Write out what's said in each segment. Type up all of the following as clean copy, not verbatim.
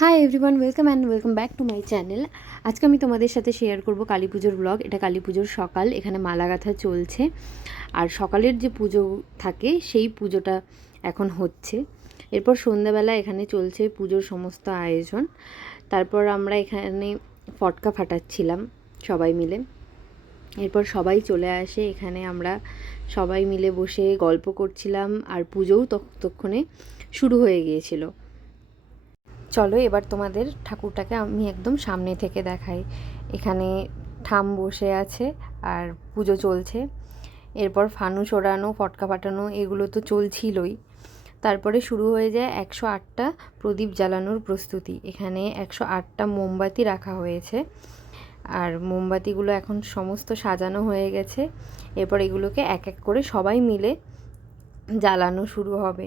Hi everyone, welcome back to my channel. আজকে আমি তোমাদের সাথে শেয়ার করব কালী পুজোর ব্লগ। এটা কালী পুজোর সকাল, এখানে মালা গাঁথা চলছে। আর সকালের যে পুজো থাকে সেই পুজোটা এখন হচ্ছে। এরপর সন্ধ্যাবেলা এখানে চলছে পুজোর সমস্ত আয়োজন। তারপর আমরা এখানে ফটকা ফাটাচ্ছিলাম সবাই মিলে। এরপর সবাই চলে আসে, এখানে আমরা সবাই মিলে বসে গল্প করছিলাম আর পুজোও ততক্ষণে শুরু হয়ে গিয়েছিল। চলো এবার তোমাদের ঠাকুরটাকে আমি একদম সামনে থেকে দেখাই। এখানে ঠাম বসে আছে আর পুজো চলছে। এরপর ফানুস ওড়ানো, ফটকা ফাটানো এগুলো তো চলছিলই। তারপরে শুরু হয়ে যায় 108টা প্রদীপ জ্বালানোর প্রস্তুতি। এখানে 108টা মোমবাতি রাখা হয়েছে আর মোমবাতিগুলো এখন সমস্ত সাজানো হয়ে গেছে। এরপর এগুলোকে এক এক করে সবাই মিলে জ্বালানো শুরু হবে।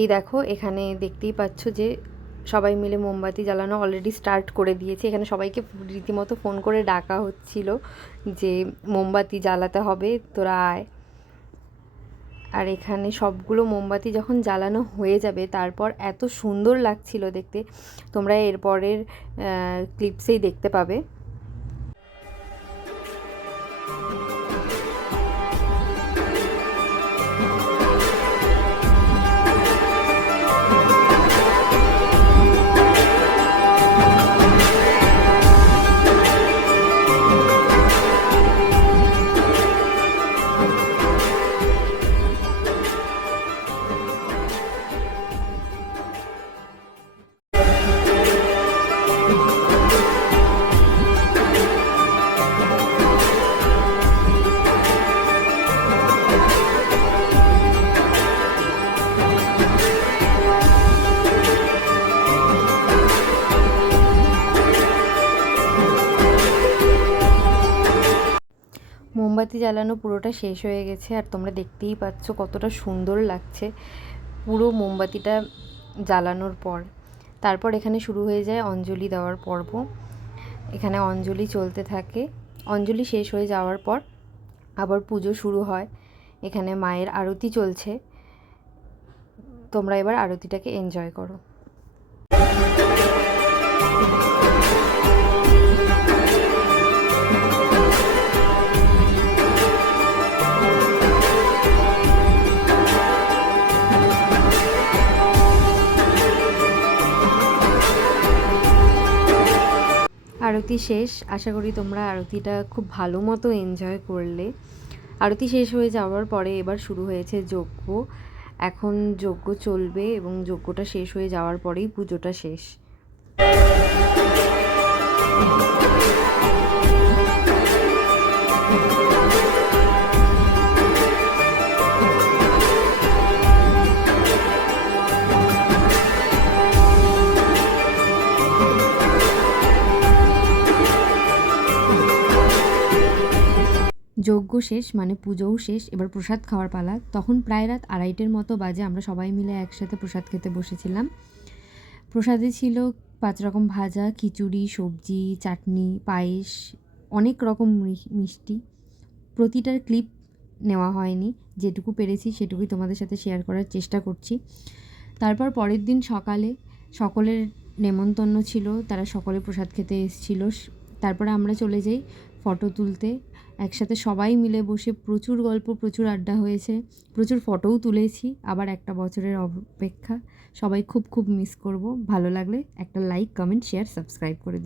এই দেখো, এখানে দেখতেই পাচ্ছ যে সবাই মিলে মোমবাতি জ্বালানো অলরেডি স্টার্ট করে দিয়েছে। এখানে সবাইকে রীতিমতো ফোন করে ডাকা হচ্ছিল যে মোমবাতি জ্বালাতে হবে, তোরা আয়। আর এখানে সবগুলো মোমবাতি যখন জ্বালানো হয়ে যাবে তারপর এত সুন্দর লাগছিল দেখতে, তোমরা এরপরের ক্লিপসেই দেখতে পাবে। মোমবাতি জ্বালানো পুরোটা শেষ হয়ে গেছে আর তোমরা দেখতেই পাচ্ছ কতটা সুন্দর লাগছে পুরো মোমবাতিটা জ্বালানোর পর। তারপর এখানে শুরু হয়ে যায় অঞ্জলি দেওয়ার পর্ব। এখানে অঞ্জলি চলতে থাকে। অঞ্জলি শেষ হয়ে যাওয়ার পর আবার পুজো শুরু হয়। এখানে মায়ের আরতি চলছে। তোমরা এবার আরতিটাকে এনজয় করো। আরতি শেষ, আশা করি তোমরা আরতিটা খুব ভালো মতো এনজয় করলে। আরতি শেষ হয়ে যাওয়ার পরে এবার শুরু হয়েছে যজ্ঞ। এখন যজ্ঞ চলবে এবং যজ্ঞটা শেষ হয়ে যাওয়ার পরেই পুজোটা শেষ। যজ্ঞ শেষ মানে পুজোও শেষ, এবার প্রসাদ খাওয়ার পালা। তখন প্রায় রাত 2:30টার মতো বাজে। আমরা সবাই মিলে একসাথে প্রসাদ খেতে বসেছিলাম। প্রসাদে ছিল 5 রকম ভাজা, খিচুড়ি, সবজি, চাটনি, পায়েস, অনেক রকম মিষ্টি। প্রতিটার ক্লিপ নেওয়া হয়নি, যেটুকু পেরেছি সেটুকুই তোমাদের সাথে শেয়ার করার চেষ্টা করছি। তারপর পরের দিন সকালে সকলের নেমন্তন্ন ছিল, তারা সকলে প্রসাদ খেতে এসেছিল। তারপরে আমরা চলে যাই ফটো তুলতে। একসাথে সবাই মিলে বসে প্রচুর গল্প, প্রচুর আড্ডা হয়েছে, প্রচুর ফটোও তুলেছি। আবার একটা বছরের অপেক্ষা। সবাই খুব খুব মিস করব। ভালো লাগলে একটা লাইক, কমেন্ট, শেয়ার, সাবস্ক্রাইব করে দিন।